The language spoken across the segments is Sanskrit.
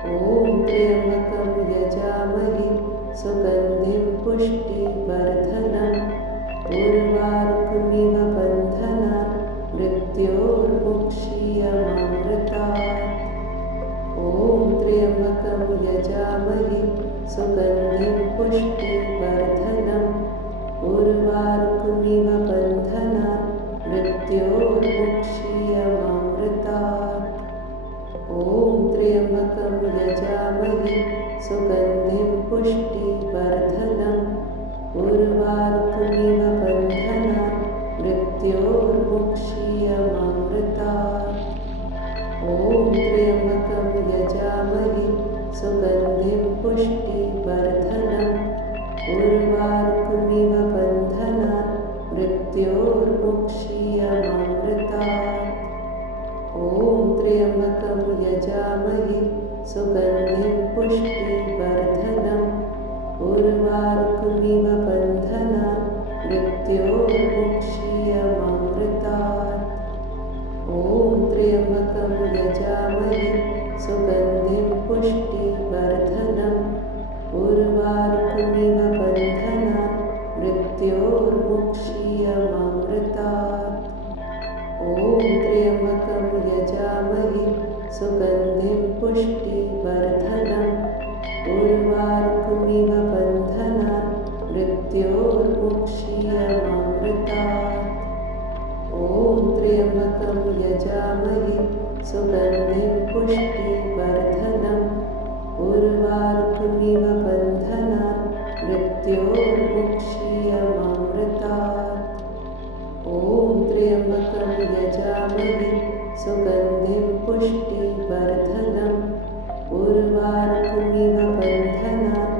ॐ त्र्यम्बकं यजामहे सुगन्धिं पुष्टिवर्धनम् उर्वारुकमिव बन्धनान् मृत्योर्मुक्षीयमामृतात्। ॐ त्र्यम्बकं यजामहे सुगन्धिं पुष्टिवर्धनम् उर्वारुकमिव बन्धनान् मृत्योर्मुक्षीयमामृतात्। ॐ त्र्यम्बकं यजामहे सुगन्धिं पुष्टिवर्धनम् उर्वारुकमिव बन्धनान् मृत्योर्मुक्षीयमामृतात्। ॐ त्र्यम्बकं यजामहे सुगन्धिं पुष्टिवर्धनम् उर्वारुकमिव बन्धनान् मृत्योर्मुक्षीयमामृतात्। ॐ त्र्यम्बकं यजामहे सुगन्धिं पुष्टिवर्धनम् उर्वारुकमिव बन्धनान् मृत्योर्मुक्षीयमामृतात्। ॐ त्र्यम्बकं यजामहे सुगन्धिं पुष्टिवर्धनम् उर्वारुकमिव बन्धनान् मृत्योर्मुक्षीयमामृतात्। ॐ त्र्यम्बकं यजामहे सुगन्धिं पुष्टिवर्धनम् उर्वारुकमिव बन्धनान् मृत्योर्मुक्षीयमामृतात्। ॐ त्र्यम्बकं यजामहे सुगन्धिं पुष्टिवर्धनम् उर्वारुकमिव बन्धनान् मृत्योर्मुक्षीयमामृतात्। ॐ त्र्यम्बकं यजामहे सुगन्धिं पुष्टिवर्धनम् उर्वारुकमिव बन्धनान्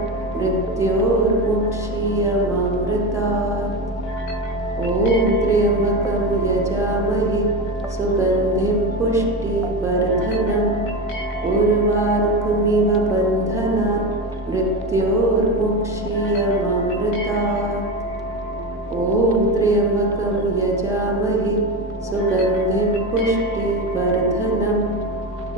मृत्योर्मुक्षीयमामृतात्। ॐ त्र्यम्बकं यजामहे सुगन्धिं पुष्टिवर्धनम् उर्वारुकमिव बन्धनान् मृत्योर्मुक्षीयमामृतात्। ॐ त्र्यम्बकं यजामहे सुगन्धिं पुष्टिवर्धनम्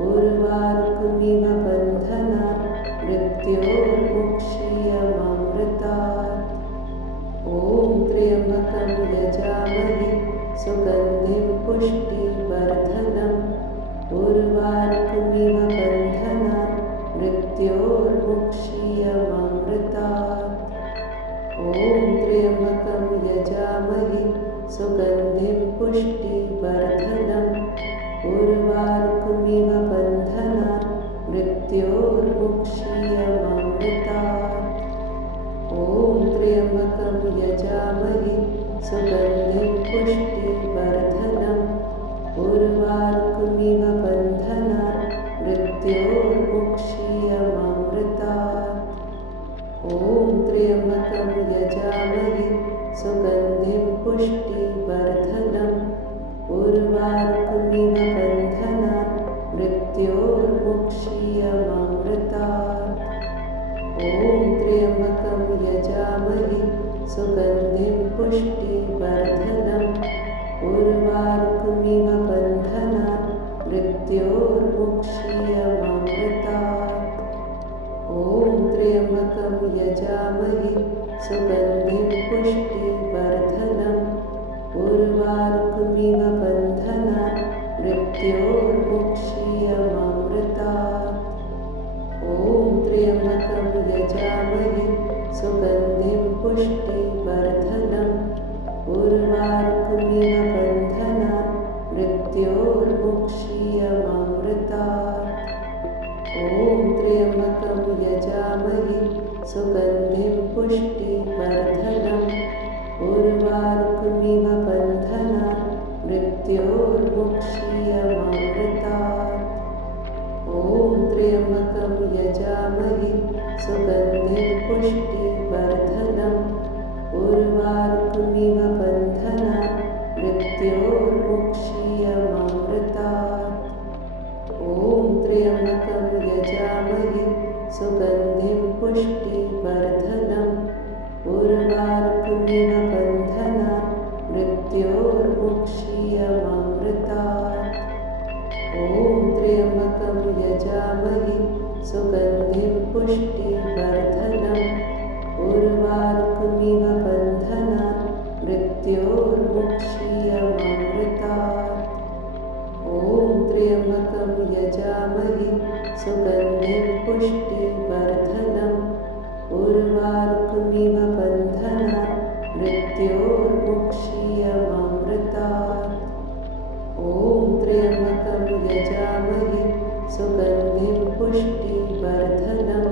उर्वारुकमिव बन्धनान् मृत्योर्मुक्षीयमामृतात्। ॐ त्र्यम्बकं यजामहे सुगन्धिं पुष्टिवर्धनम् उर्वारुकमिव बन्धनान् मृत्योर्मुक्षीयमामृतात्। ॐ त्र्यम्बकं यजामहे सुगन्धिं पुष्टिवर्धनम् उर्वारुकमिव बन्धनान् मृत्योर्मुक्षीयमामृतात्। ॐ त्र्यम्बकं यजामहे सुगन्धिं पुष्टिवर्धनम् उर्वारुकमिव बन्धनान् मृत्योर्मुक्षीयमामृतात्। ॐ त्र्यम्बकं यजामहे सुगन्धिं पुष्टिवर्धनम् उर्वारुकमिव बन्धनान् मृत्योर्मुक्षीयमामृतात्। ॐ त्र्यम्बकं यजामहे सुगन्धिं पुष्टिवर्धनम् उर्वारुकमिव बन्धनान् मृत्योर्मुक्षीयमामृतात्। ॐ त्र्यम्बकं यजामहे सुगन्धिं पुष्टिवर्धनम् उर्वारुकमिव बन्धनान् मृत्योर्मुक्षीयमामृतात्। ॐ त्र्यम्बकं यजामहे सुगन्धिं पुष्टिवर्धनम् उर्वारुकमिव बन्धनान् मृत्योर्मुक्षीयमामृतात्। ॐ त्र्यम्बकं यजामहे सुगन्धिं पुष्टिवर्धनम् उर्वारुकमिव बन्धनान् मृत्योर्मुक्षीयमामृतात्। ॐ त्र्यम्बकं यजामहे सुगन्धिं पुष्टिवर्धनम् उर्वारुकमिव बन्धनान् मृत्योर्मुक्षीयमामृतात्। ॐ त्र्यम्बकं यजामहे सुगन्धिं पुष्टिवर्धनम् उर्वारुकमिव बन्धनान् मृत्योर्मुक्षीयमामृतात्। ॐ त्र्यम्बकं यजामहे सुगन्धिं पुष्टिवर्धनम् उर्वारुकमिव बन्धनान् मृत्योर्मुक्षीयमामृतात् ॐ त्र्यम्बकं यजामहे सुगन्धिं पुष्टिवर्धनम् उर्वारुकमिव बन्धनान् मृत्योर्मुक्षीयमामृतात् ॐ त्र्यम्बकं यजामहे सुगन्धिं पुष्टिवर्धनम्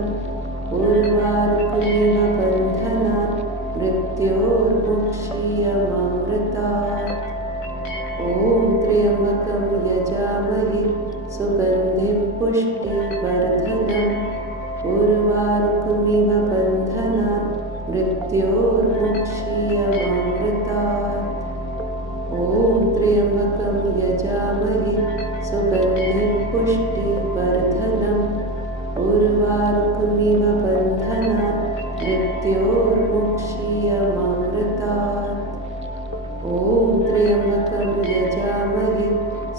उर्वारुकमिव बन्धनान् मृत्योर्मुक्षीयमामृतात् ॐ त्र्यम्बकं यजामहे सुगन्धिं पुष्टिवर्धनम् उर्वारुकमिव बन्धनान् मृत्योर्मुक्षीयमामृतात् ॐ त्र्यम्बकं यजामहे सुगन्धिं पुष्टिवर्धनम् उर्वारुकमिव बन्धनान् मृत्योर्मुक्षीयमामृतात् ॐ त्र्यम्बकं यजामहे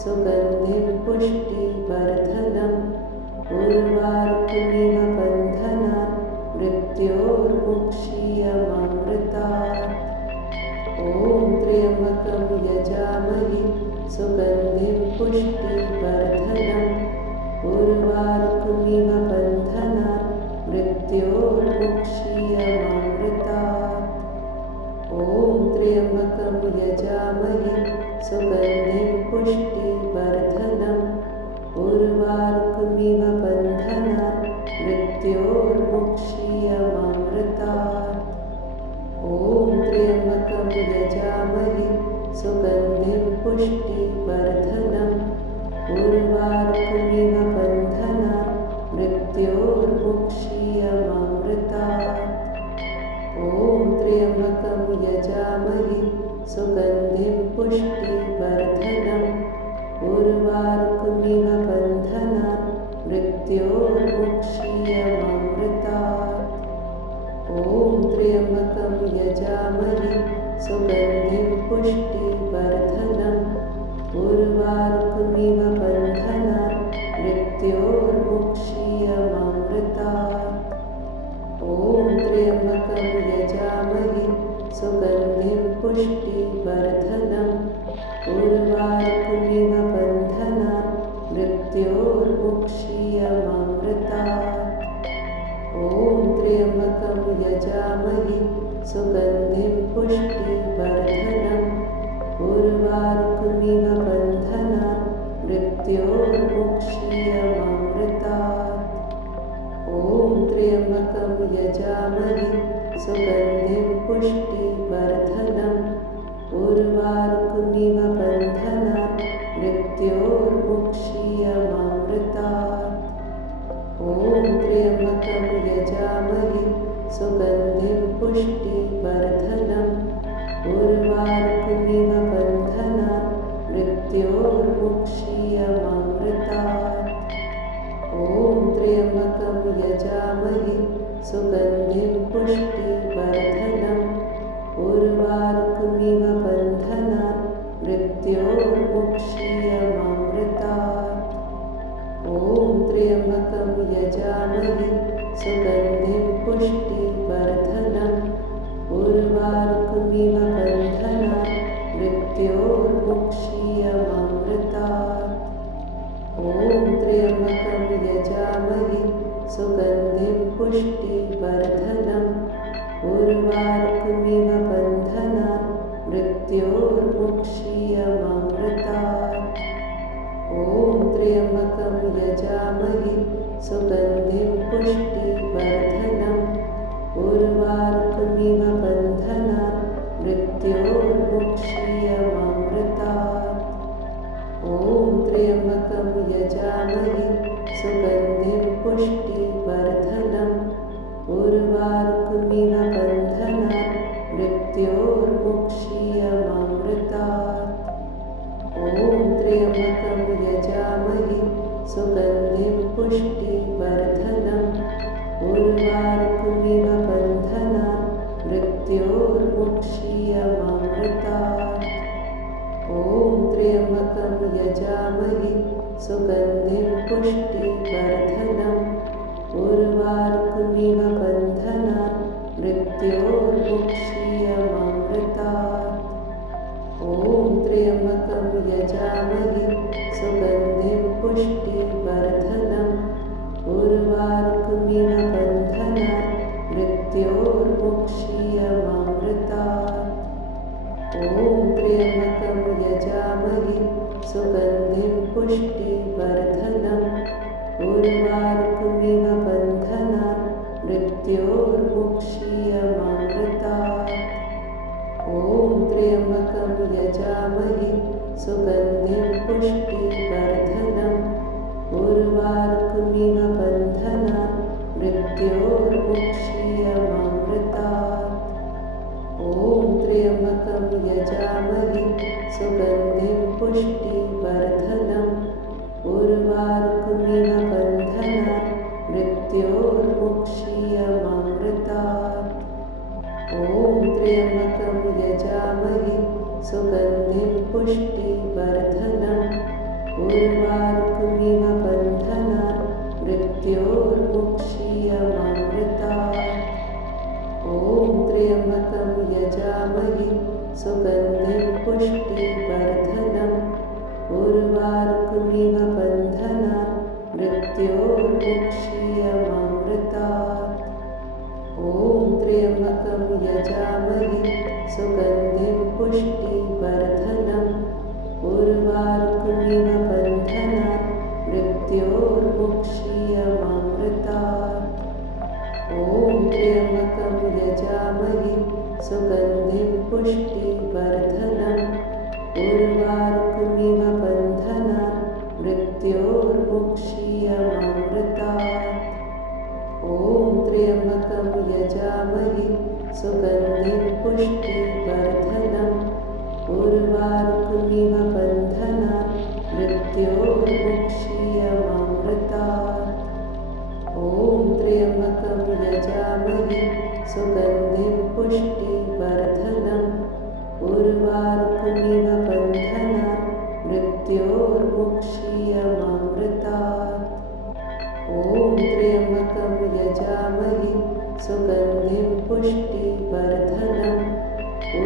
सुगन्धिं पुष्टिवर्धनम् उर्वारुकमिव बन्धनान् मृत्योर्मुक्षीयमामृतात् ॐ त्र्यम्बकं यजामहे सुगन्धिं पुष्टिवर्धनम् उर्वारुकमिव बन्धनान् मृत्योर्मुक्षीयमामृतात् ॐ त्र्यम्बकं यजामहे सुगन्धिं पुष्टिवर्धनम् उर्वारुकमिव बन्धनान् मृत्योर्मुक्षीयमामृतात् ॐ त्र्यम्बकं यजामहे सुगन्धिं पुष्टिवर्धनम् उर्वारुकमिव बन्धनान् मृत्योर्मुक्षीयमामृतात् ॐ त्र्यम्बकं यजामहे सुगन्धिं पुष्टिवर्धनम् उर्वारुकमिव बन्धनान् मृत्योर्मुक्षीयमामृतात् ॐ त्र्यम्बकं यजामहे सुगन्धिं पुष्टिवर्धनम् उर्वारुकमिव बन्धनान् मृत्योर्मुक्षीयमामृतात् ॐ त्र्यम्बकं यजामहे सुगन्धिं पुष्टिवर्धनम् उर्वारुकमिव बन्धनान् मृत्योर्मुक्षीयमामृतात् ॐ त्र्यम्बकं यजामहे सुगन्धिं पुष्टिवर्धनम् उर्वारुकमिव बन्धनान् मृत्योर्मुक्षीयमामृतात् ॐ त्र्यम्बकं यजामहे सुगन्धिं पुष्टिवर्धनम् उर्वारुकमिव बन्धनान् मृत्योर्मुक्षीयमामृतात् ॐ त्र्यम्बकं यजामहे सुगन्धिं पुष्टिवर्धनम् उर्वारुकमिव बन्धनान् मृत्योर्मुक्षीयमामृतात् ॐ त्र्यम्बकं यजामहे सुगन्धिं पुष्टिवर्धनम् उर्वारुकमिव बन्धनान् मृत्योर्मुक्षीयमामृतात् ॐ त्र्यम्बकं यजामहे सुगन्धिं पुष्टिवर्धनम् उर्वारुकमिव बन्धनान् मृत्योर्मुक्षीयमामृतात् ॐ त्र्यम्बकं यजामहे सुगन्धिं पुष्टिवर्धनम् उर्वारुकमिव बन्धनान् मृत्योर्मुक्षीयमामृतात् ॐ त्र्यम्बकं यजामहे सुगन्धिं पुष्टिवर्धनम् उर्वारुकमिव बन्धनान् मृत्योर्मुक्षीयमामृतात् ॐ त्र्यम्बकं यजामहे सुगन्धिं पुष्टिवर्धनम् उर्वारुकमिव बन्धनान् मृत्योर्मुक्षीयमामृतात् ॐ त्र्यम्बकं यजामहे सुगन्धिं पुष्टिवर्धनम् उर्वारुकमिव बन्धनान् मृत्योर्मुक्षीयमामृतात् ॐ त्र्यम्बकं यजामहे सुगन्धिं पुष्टिवर्धनम् उर्वारुकमिव बन्धनान् मृत्योर्मुक्षीयमामृतात्। ॐ त्र्यम्बकं यजामहे सुगन्धिं पुष्टिवर्धनम् उर्वारुकमिव बन्धनान् मृत्योर्मुक्षीयमामृतात्। ॐ त्र्यम्बकं यजामहे सुगन्धिं पुष्टिवर्धनम् उर्वारुकमिव बन्धनान् मृत्योर्मुक्षीयमामृतात्। ॐ त्र्यम्बकं यजामहे सुगन्धिं पुष्टिवर्धनम् उर्वारुकमिव बन्धनान् मृत्योर्मुक्षीयमामृतात्। ॐ त्र्यम्बकं यजामहे सुगन्धिं पुष्टिवर्धनम् उर्वारुकमिव बन्धनान् मृत्योर्मुक्षीयमामृतात्। ॐ त्र्यम्बकं यजामहे सुगन्धिं पुष्टिवर्धनम् उर्वारुकमिव बन्धनान् मृत्योर्मुक्षीयमामृतात्। ॐ त्र्यम्बकं यजामहे सुगन्धिं पुष्टिवर्धनम् उर्वारुकमिव बन्धनान् मृत्योर्मुक्षीयमामृतात्। ॐ त्र्यम्बकं यजामहे सुगन्धिं पुष्टिवर्धनम् उर्वारुकमिव बन्धनान् मृत्योर्मुक्षीयमामृतात्। ॐ त्र्यम्बकं यजामहे सुगन्धिं पुष्टिवर्धनम् उर्वारुकमिव बन्धनान् मृत्योर्मुक्षीयमामृतात्। ॐ त्र्यम्बकं यजामहे सुगन्धिं पुष्टिवर्धनम् उर्वारुकमिव बन्धनान् मृत्योर्मुक्षीयमामृतात्। ॐ त्र्यम्बकं यजामहे सुगन्धिं पुष्टिवर्धनम् उर्वारुकमिव बन्धनान् मृत्योर्मुक्षीयमामृतात्। ॐ त्र्यम्बकं यजामहे सुगन्धिं पुष्टिवर्धनम्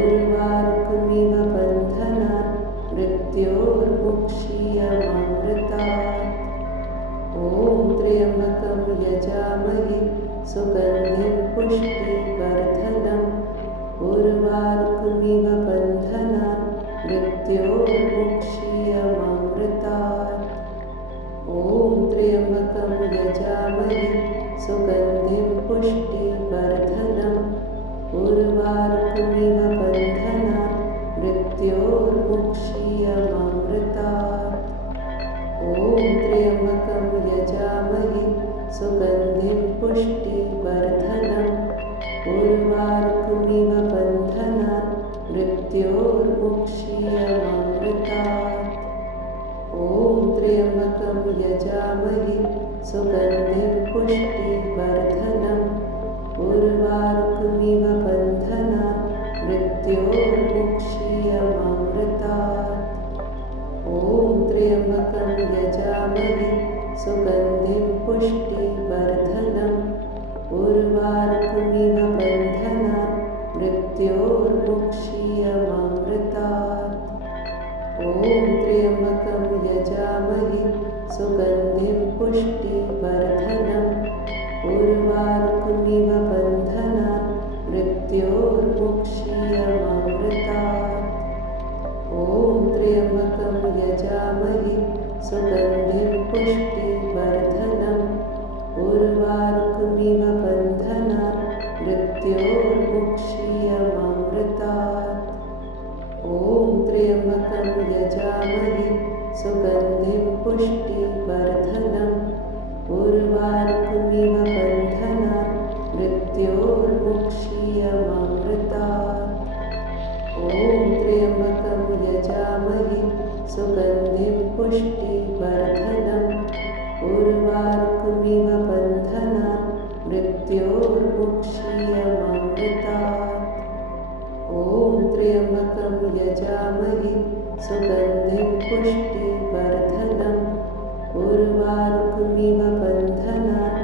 उर्वारुकमिव बन्धनान् मृत्योर्मुक्षीयमामृतात्। ॐ त्र्यम्बकं यजामहे सुगन्धिं पुष्टिवर्धनम् उर्वारुकमिव बन्धनान् मृत्योर्मुक्षीयमामृतात्। ॐ त्र्यम्बकं यजामहे सुगन्धिं पुष्टिवर्धनम् उर्वारुकमिव बन्धनान् मृत्योर्मुक्षीयमामृतात्। ॐ त्र्यम्बकं यजामहे सुगन्धिं पुष्टिवर्धनम् उर्वारुकमिव बन्धनान् मृत्योर्मुक्षीयमामृतात्। ॐ त्र्यम्बकं यजामहे सुगन्धिं पुष्टिवर्धनम् उर्वारुकमिव बन्धनान् मृत्योर्मुक्षीयमामृतात्। ॐ त्र्यम्बकं यजामहे सुगन्धिं पुष्टिवर्धनम् उर्वारुकमिव बन्धनान् मृत्योर्मुक्षीयमामृतात्। ॐ त्र्यम्बकं यजामहे सुगन्धिं पुष्टिवर्धनम् उर्वारुकमिव बन्धनान् मृत्योर्मुक्षीयमामृतात्। ॐ त्र्यम्बकं यजामहे सुगन्धिं पुष्टिवर्धनम् उर्वारुकमिव बन्धनान् मृत्योर्मुक्षीयमामृतात्। ॐ त्र्यम्बकं यजामहे सुगन्धिं पुष्टिवर्धनम् उर्वारुकमिव बन्धनान् मृत्योर्मुक्षीयमामृतात्। ॐ त्र्यम्बकं यजामहे सुगन्धिं पुष्टिवर्धनम् उर्वारुकमिव बन्धनान् मृत्योर्मुक्षीयमामृतात्। ॐ त्र्यम्बकं यजामहे सुगन्धिं पुष्टिवर्धनम् उर्वारुकमिव बन्धनान्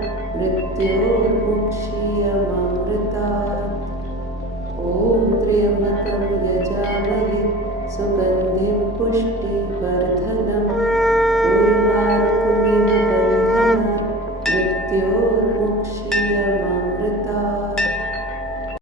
पुष्टिः